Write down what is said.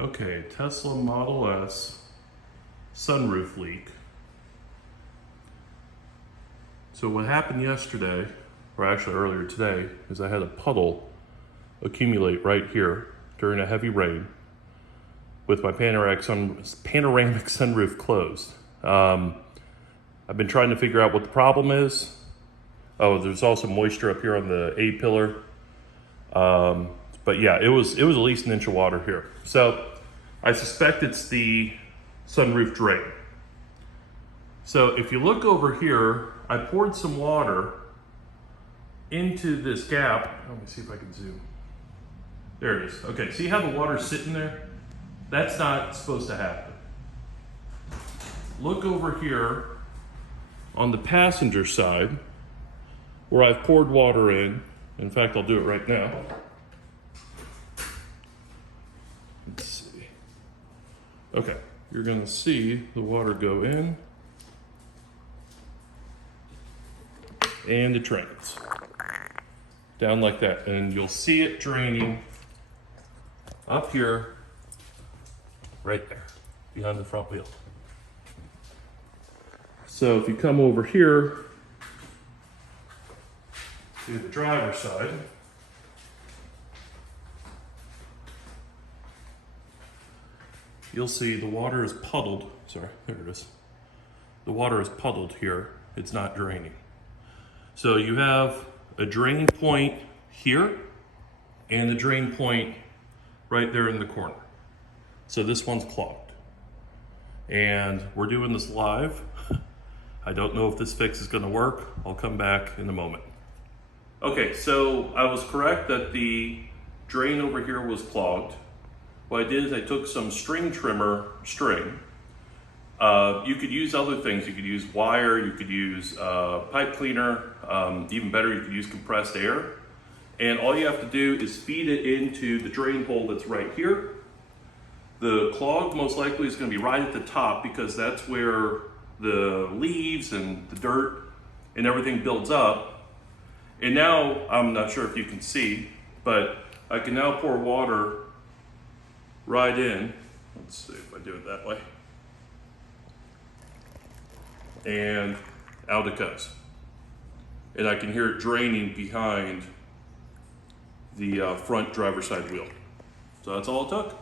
Okay, Tesla Model S sunroof leak. So what happened yesterday, or actually earlier today, is I had a puddle accumulate right here during a heavy rain with my panoramic sunroof closed. I've been trying to figure out what the problem is. Oh, there's also moisture up here on the A-pillar. But yeah, it was at least an inch of water here. So I suspect it's the sunroof drain. So if you look over here, I poured some water into this gap. Let me see if I can zoom. There it is. Okay, see how the water's sitting there? That's not supposed to happen. Look over here on the passenger side where I've poured water in. In fact, I'll do it right now. Let's see. Okay, you're gonna see the water go in and it drains down like that. And you'll see it draining up here, right there, behind the front wheel. So if you come over here to the driver's side, you'll see the water is puddled. Sorry, there it is. The water is puddled here. It's not draining. So you have a drain point here and a drain point right there in the corner. So this one's clogged. And we're doing this live. I don't know if this fix is gonna work. I'll come back in a moment. Okay, so I was correct that the drain over here was clogged. What I did is I took some string trimmer string. You could use other things. You could use wire, you could use pipe cleaner, even better, you could use compressed air. And all you have to do is feed it into the drain hole that's right here. The clog most likely is gonna be right at the top because that's where the leaves and the dirt and everything builds up. And now, I'm not sure if you can see, but I can now pour water right in. Let's see if I do it that way. And out it goes. And I can hear it draining behind the front driver's side wheel. So that's all it took.